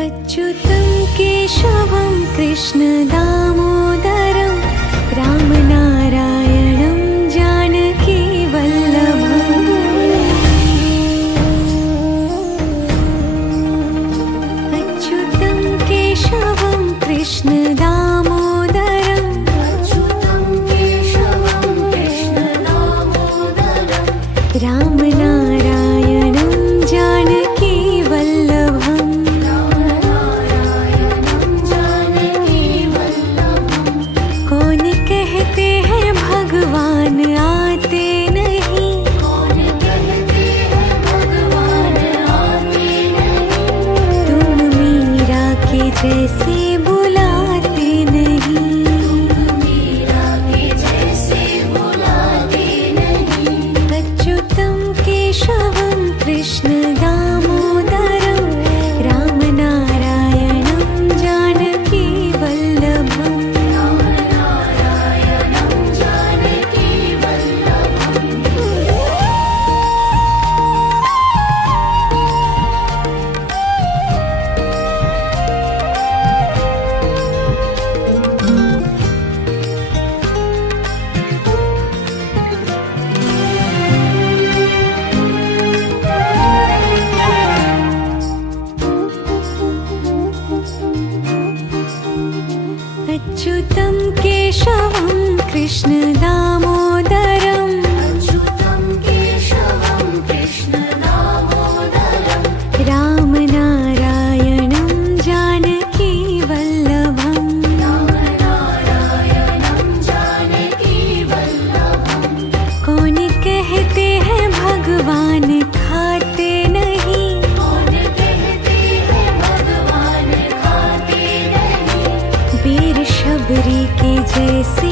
अच्युतं केशवं कृष्ण दामोदरं रामनारायणं जानकी वल्लभम्। अच्युतं केशवं कृष्ण दामोदरं रामनारायणं जानकी वल्लभम्। कौन कहते हैं भगवान आते नहीं, तुम मीरा के जैसे बुलाते नहीं। अच्युतं केशवं कृष्ण दामोदरं रामनारायणं जानकी वल्लभम्। अच्युतं केशवं कृष्ण दामोदरं रामनारायणं जानकी वल्लभम्। कौन कहते हैं भगवान खाते नहीं, वीर शबरी के जैसे